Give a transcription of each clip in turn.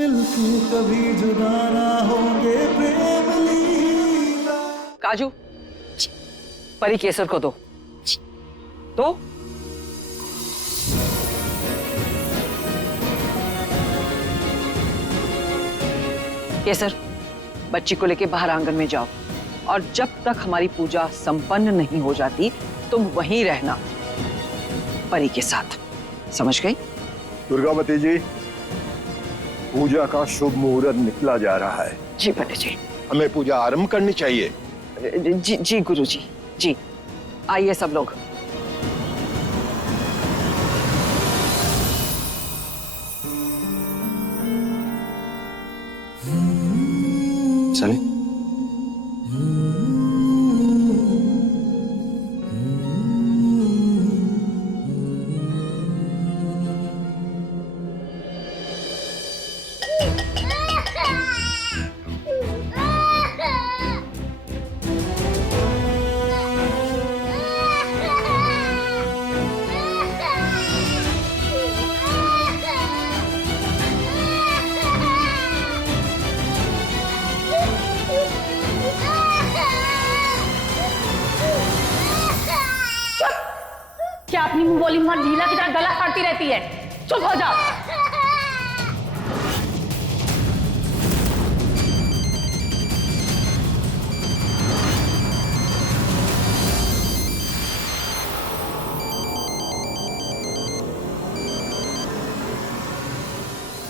मिलके कभी जुदा ना होंगे प्रेम लीला। काजू, परी केसर को दो। तो केसर, बच्ची को लेके बाहर आंगन में जाओ और जब तक हमारी पूजा संपन्न नहीं हो जाती तुम वहीं रहना परी के साथ, समझ गई? दुर्गावती जी, पूजा का शुभ मुहूर्त निकला जा रहा है। जी बड़े जी। हमें पूजा आरंभ करनी चाहिए। जी गुरुजी, जी आइए सब लोग। चले। क्या अपनी मुंह बोली मत ढीला की तरह गला फाड़ती रहती है? चुप हो जाओ।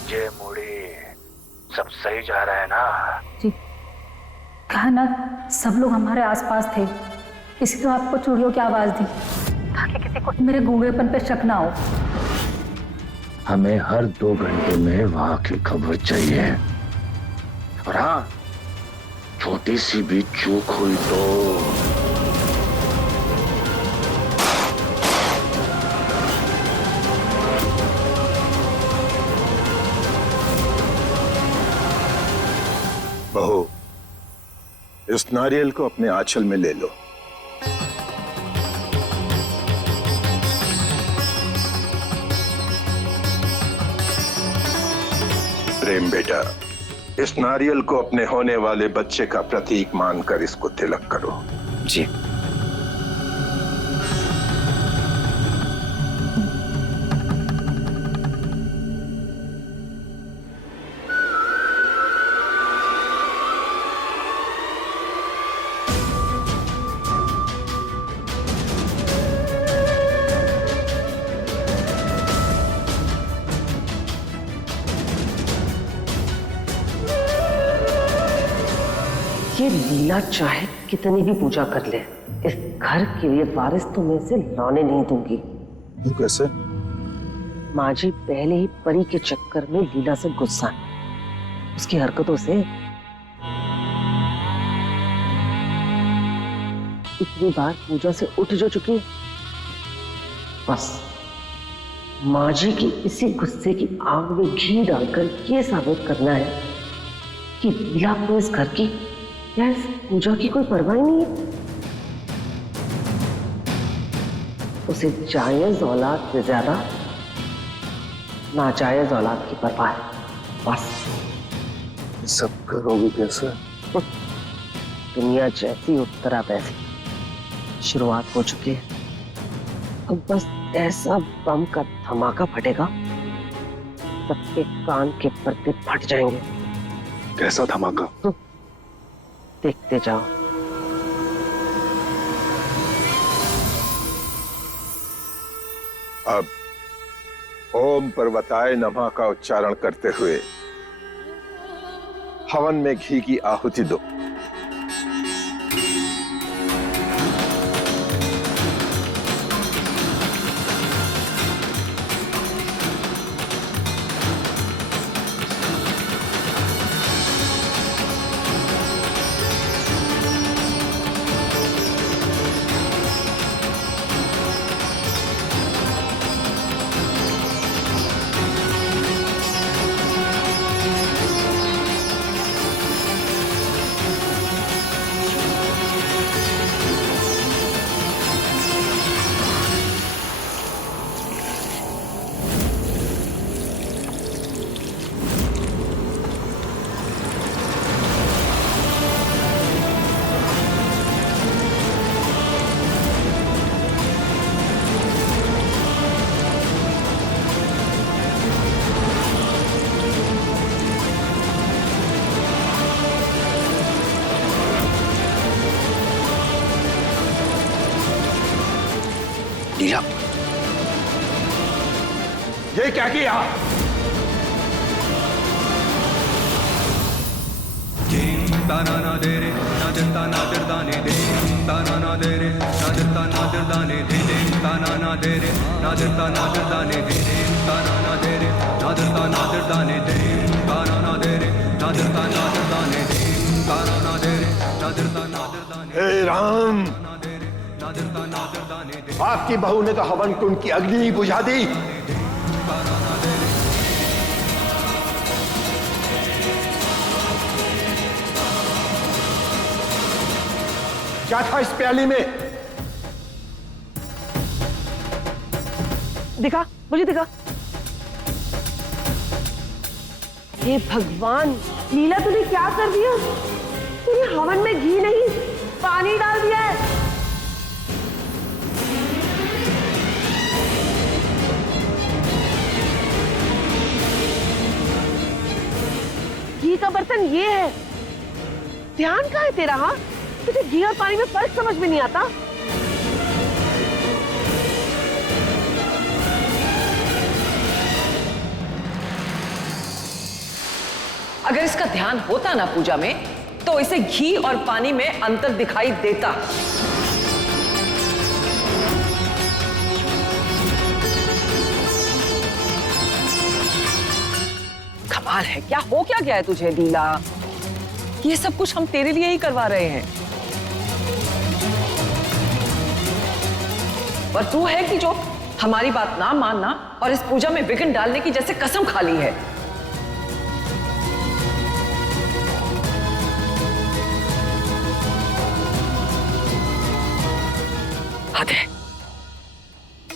जय मुड़ी, सब सही जा रहा है ना? जी, कहा ना सब लोग हमारे आसपास थे, इसलिए तो आपको चूड़ियों की आवाज दी ताकि किसी को मेरे गूंगेपन पे शक ना हो। हमें हर 2 घंटे में वहां की खबर चाहिए, और हाँ, छोटी सी भी चूक हुई तो बहू, इस नारियल को अपने आंचल में ले लो। प्रेम बेटा, इस नारियल को अपने होने वाले बच्चे का प्रतीक मानकर इसको तिलक करो। जी। ये लीला चाहे कितनी भी पूजा कर ले, इस घर के लिए वारिस तो मैं इसे लाने नहीं दूंगी। तू कैसे? माँ जी पहले ही परी के चक्कर में लीला से गुस्सा है, उसकी हरकतों से। इतनी बार पूजा से उठ जो चुकी है, बस माँ जी की इसी गुस्से की आग में घी डालकर ये साबित करना है कि लीला को इस घर की या इस पूजा की कोई परवाह ही नहीं है। उसे जायज औलाद से ज्यादा नाजायज औलाद की परवाह है, बस। सब करोगे कैसे? दुनिया जैसी उत्तरा वैसी, शुरुआत हो चुकी है। अब बस ऐसा बम का धमाका फटेगा, सबके कान के पर्दे फट जाएंगे। कैसा धमाका? देखते जाओ। अब ओम पर्वताय नमः का उच्चारण करते हुए हवन में घी की आहुति दो। ये क्या किया? ताना दे रे नाजरता नाजर दाने दे ताना दे रे नाजरता नाजर दाने दे ताना दे रे नाजरता नाजर दाने दे ताना दे रे नाजरता नाजर दाने दे ताना दे रे नाजरता नाजर दाने दे ताना दे रे नाजरता नाजर दाने हे राम, नाजरता नाजर दाने दे आपकी बहू ने तो हवन कुंड की अग्नि ही बुझा दी। क्या था इस प्याली में? दिखा, मुझे दिखा। हे भगवान, लीला तूने क्या कर दिया? तूने हवन में घी नहीं, पानी डाल दिया है। घी का बर्तन ये है। ध्यान कहाँ है तेरा? हाँ, तुझे घी और पानी में फर्क समझ में नहीं आता? अगर इसका ध्यान होता ना पूजा में, तो इसे घी और पानी में अंतर दिखाई देता। कमाल है, क्या हो क्या गया है तुझे लीला? ये सब कुछ हम तेरे लिए ही करवा रहे हैं, और तू है कि जो हमारी बात ना मानना और इस पूजा में विघ्न डालने की जैसे कसम खा ली है। हद है।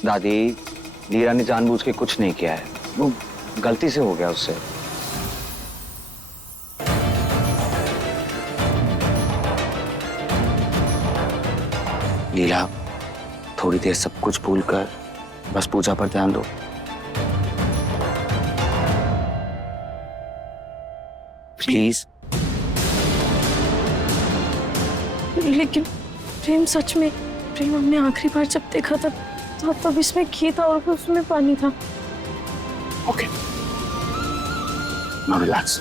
दादी, लीला ने जानबूझ के कुछ नहीं किया है, वो गलती से हो गया उससे। लीला, थोड़ी देर सब कुछ भूलकर बस पूजा पर ध्यान दो। प्लीज। लेकिन प्रेम, सच में प्रेम हमने आखिरी बार जब देखा था तो तब इसमें घी था और उसमें पानी था। Okay, now relax.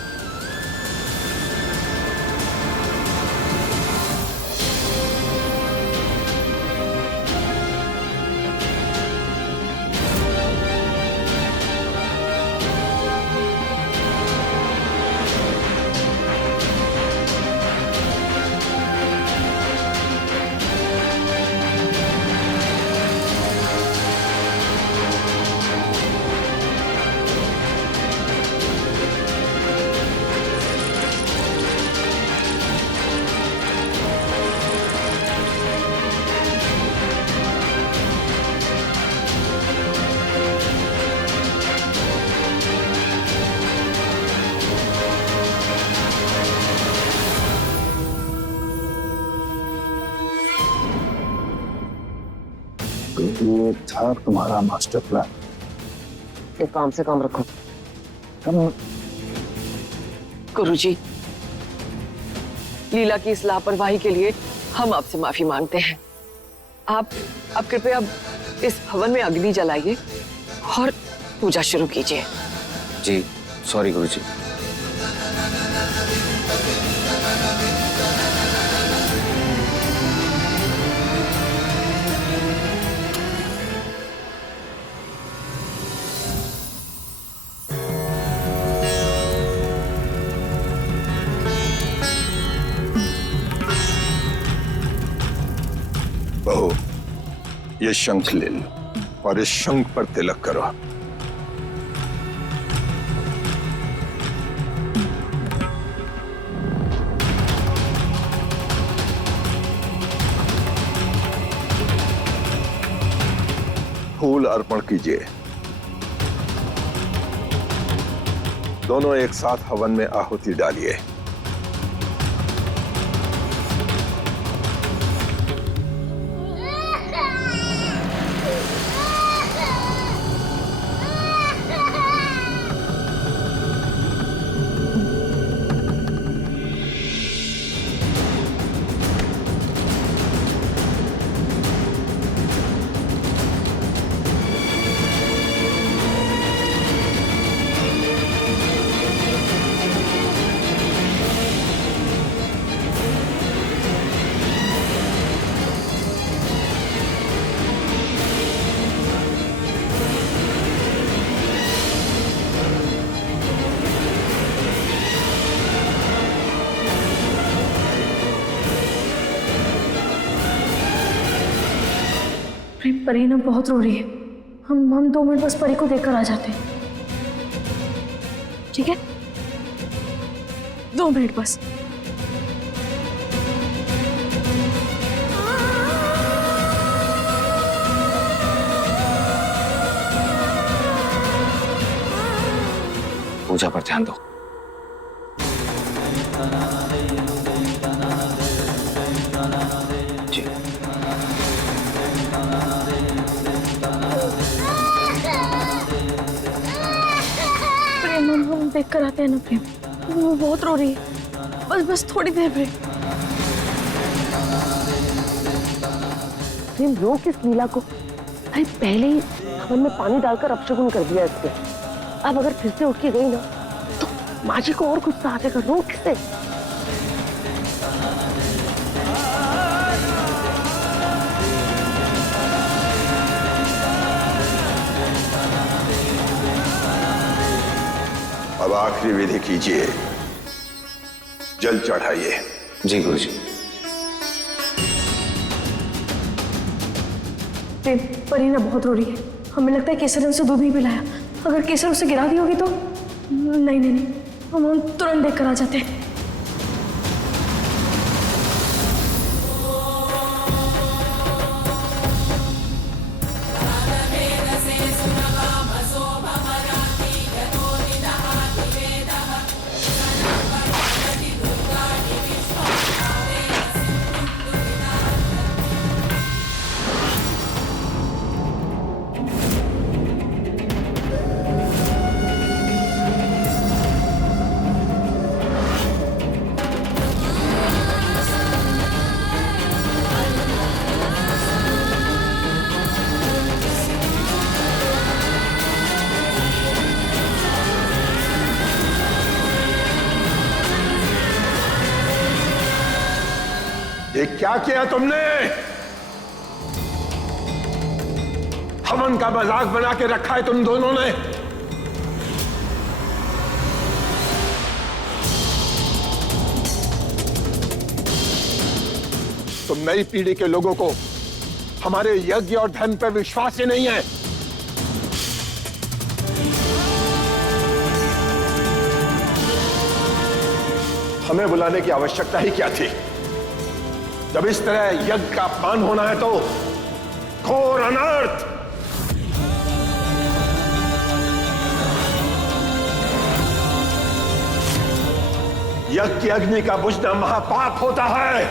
ये था तुम्हारा मास्टर प्लान। एक काम से काम रखो। गुरुजी, लीला की इस लापरवाही के लिए हम आपसे माफी मांगते हैं। आप कृपया इस हवन में अग्नि जलाइए और पूजा शुरू कीजिए। जी, सॉरी गुरुजी। बहू, ये शंख ले लो और इस शंख पर तिलक करो। फूल अर्पण कीजिए। दोनों एक साथ हवन में आहुति डालिए। परी ना बहुत रो रही है। हम 2 मिनट बस परी को देखकर आ जाते हैं, ठीक है? 2 मिनट बस। पूजा पर ध्यान दो। जी। प्रेम हम देख कर आते हैं ना प्रेम, वो बहुत रो रही है। बस थोड़ी देर प्रेम। प्रेम रो किस लीला को? अरे पहले ही हवन में पानी डालकर अपशगुन कर दिया इसने। अब अगर फिर से उठ के गई ना तो माँ जी को और गुस्सा आ जाएगा। रो किसे? अब आखिरी विधि कीजिए, जल चढ़ाइए। जी गुरुजी। प्रेम परी ना बहुत रो रही है। हमें लगता है केसर ने उसे दूध नहीं पिलाया। अगर केसर उसे गिरा दी होगी तो नहीं, हम तुरंत देख कर आ जाते हैं। ये क्या किया तुमने? हवन का मजाक बना के रखा है तुम दोनों ने। तुम नई पीढ़ी के लोगों को हमारे यज्ञ और धन पर विश्वास ही नहीं है। हमें बुलाने की आवश्यकता ही क्या थी? जब इस तरह यज्ञ का अपमान होना है तो घोर अनर्थ। यज्ञ की अग्नि का बुझना महापाप होता है।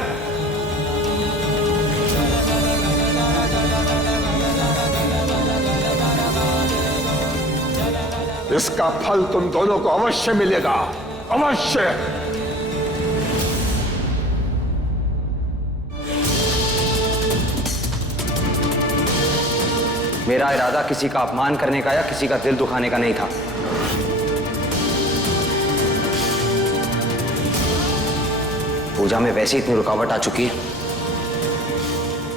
इसका फल तुम दोनों को अवश्य मिलेगा, अवश्य। मेरा इरादा किसी का अपमान करने का या किसी का दिल दुखाने का नहीं था। पूजा में वैसे इतनी रुकावट आ चुकी है,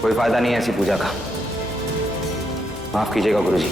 कोई फायदा नहीं है ऐसी पूजा का। माफ कीजिएगा गुरुजी।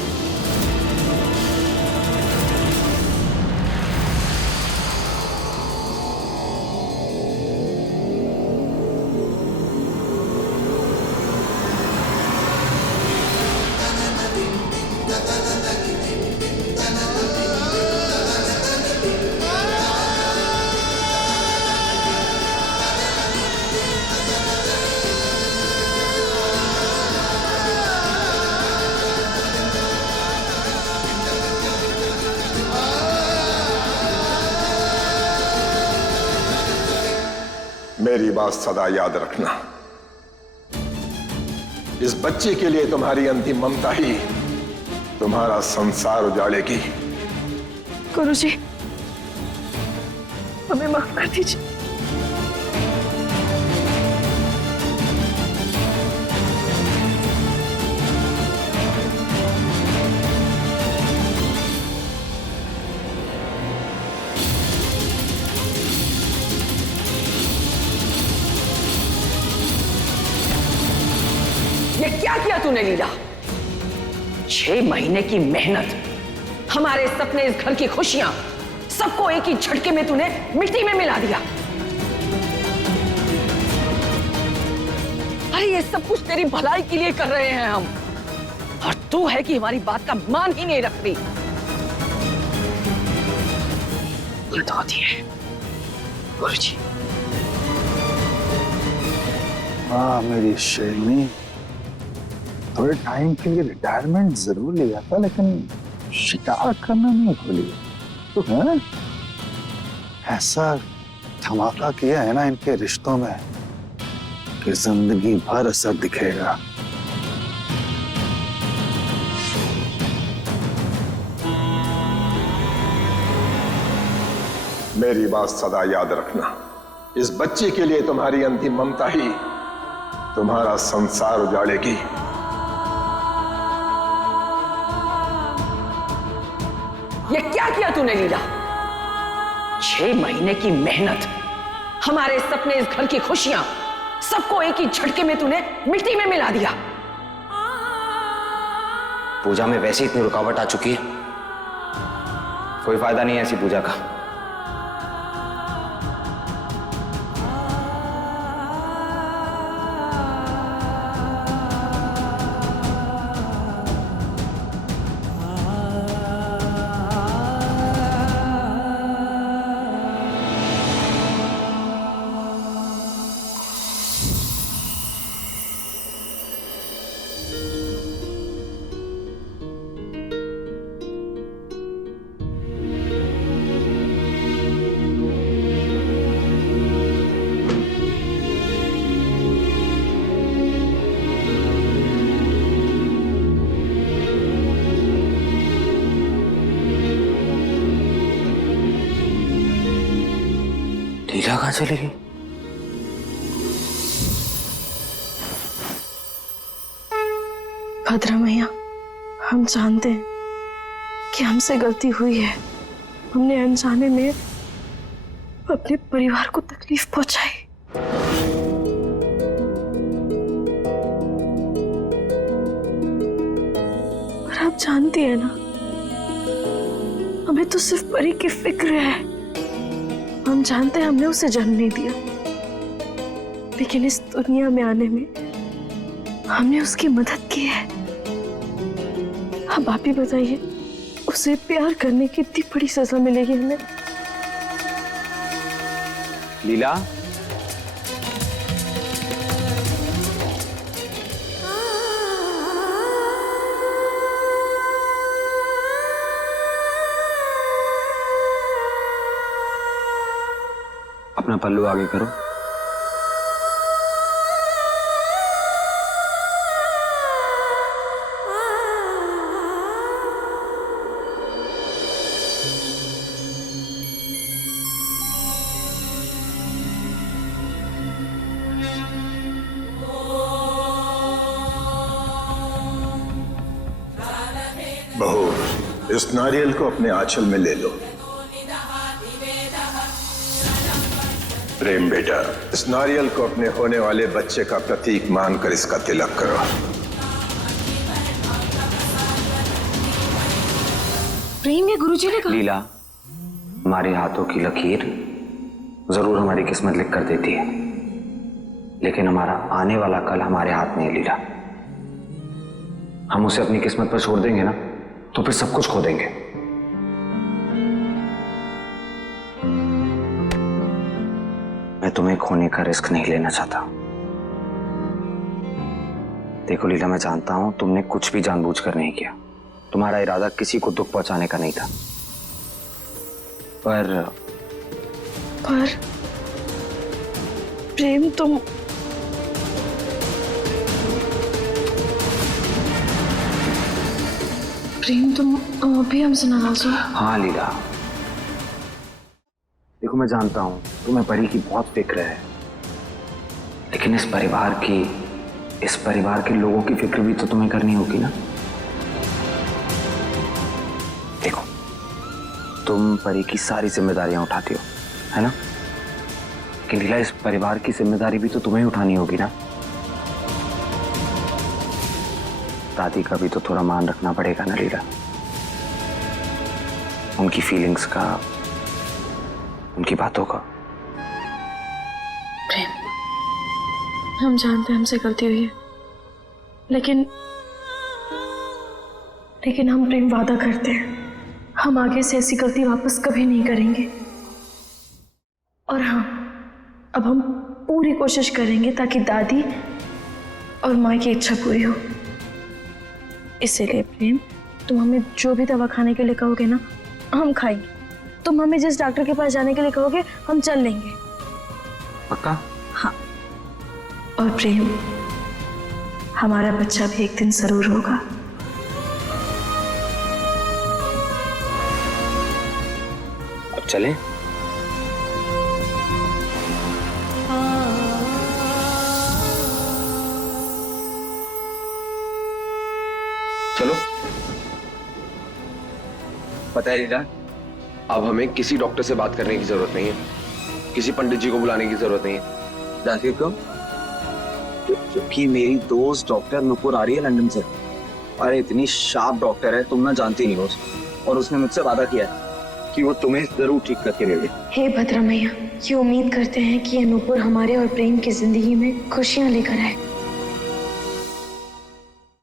मेरी बात सदा याद रखना। इस बच्चे के लिए तुम्हारी अंतिम ममता ही तुम्हारा संसार उजाड़ेगी। गुरुजी, हमें माफ कर दीजिए। ये क्या किया तूने लीला? 6 महीने की मेहनत, हमारे सपने, इस घर की खुशियां, सबको एक ही झटके में तूने मिट्टी में मिला दिया। अरे ये सब कुछ तेरी भलाई के लिए कर रहे हैं हम। और तू है कि हमारी बात का मान ही नहीं रख रही। हद होती है गुरुजी। हाँ मेरी शेरनी, थोड़े टाइम के लिए रिटायरमेंट जरूर लिया था, लेकिन शिकार करना नहीं भूली। हाँ? ऐसा धमाका किया है ना इनके रिश्तों में कि जिंदगी भर असर दिखेगा। मेरी बात सदा याद रखना, इस बच्ची के लिए तुम्हारी अंतिम ममता ही तुम्हारा संसार उजाड़ेगी। ये क्या किया तूने लीला? 6 महीने की मेहनत, हमारे सपने, इस घर की खुशियां, सबको एक ही झटके में तूने मिट्टी में मिला दिया। पूजा में वैसे इतनी रुकावट आ चुकी है, कोई फायदा नहीं है ऐसी पूजा का। लीला कहाँ चली गई? भद्रा मैया, हम जानते हैं कि हमसे गलती हुई है। हमने अनजाने में अपने परिवार को तकलीफ पहुंचाई। पर आप जानती है ना, हमें तो सिर्फ परी की फिक्र है। हम जानते हैं हमने उसे जन्म नहीं दिया, लेकिन इस दुनिया में आने में हमने उसकी मदद की है। अब आप ही बताइए, उसे प्यार करने की इतनी बड़ी सजा मिलेगी हमें? लीला, अपना पल्लू आगे करो। बहू, इस नारियल को अपने आंचल में ले लो। प्रेम बेटा, इस नारियल को अपने होने वाले बच्चे का प्रतीक मानकर इसका तिलक करो। प्रेम ये गुरुजी ने कहा। लीला, हमारे हाथों की लकीर जरूर हमारी किस्मत लिख कर देती है, लेकिन हमारा आने वाला कल हमारे हाथ में है लीला। हम उसे अपनी किस्मत पर छोड़ देंगे ना, तो फिर सब कुछ खो देंगे। मैं तुम्हें खोने का रिस्क नहीं लेना चाहता। देखो लीला, मैं जानता हूं तुमने कुछ भी जानबूझकर नहीं किया। तुम्हारा इरादा किसी को दुख पहुंचाने का नहीं था, पर प्रेम, तुम अभी हमसे नाराज हो? हाँ लीला, देखो मैं जानता हूं तुम्हें परी की बहुत फिक्र है, लेकिन इस परिवार के लोगों की फिक्र भी तो तुम्हें करनी होगी ना। देखो, तुम परी की सारी जिम्मेदारियां उठाती हो, है ना? लेकिन लीला, इस परिवार की जिम्मेदारी भी तो तुम्हें उठानी होगी ना। दादी का भी तो थोड़ा मान रखना पड़ेगा ना लीला, उनकी फीलिंग्स का, उनकी बातों का। प्रेम, हम जानते हैं हमसे गलती हुई है, लेकिन लेकिन हम प्रेम वादा करते हैं हम आगे से ऐसी गलती वापस कभी नहीं करेंगे। और हाँ, अब हम पूरी कोशिश करेंगे ताकि दादी और माँ की इच्छा पूरी हो। इसीलिए प्रेम, तुम हमें जो भी दवा खाने के लिए कहोगे ना, हम खाएंगे। तुम हमें जिस डॉक्टर के पास जाने के लिए कहोगे, हम चल लेंगे। पक्का? हाँ। और प्रेम, हमारा बच्चा भी एक दिन जरूर होगा। अब चलें? चलो। पता है लीला, अब हमें किसी डॉक्टर से बात करने की जरूरत नहीं है, किसी पंडित जी को बुलाने की जरूरत नहीं है। जानती हो क्यों? क्योंकि मेरी दोस्त डॉक्टर नुपुर आ रही है लंदन से। अरे इतनी शार्प डॉक्टर है, तुम ना जानती नहीं हो उसको। और उसने मुझसे वादा किया है कि वो तुम्हें जरूर ठीक करके देगी। हे भद्रा मैया, ये उम्मीद करते हैं कि ये नूपुर हमारे और प्रेम की जिंदगी में खुशियां लेकर आए।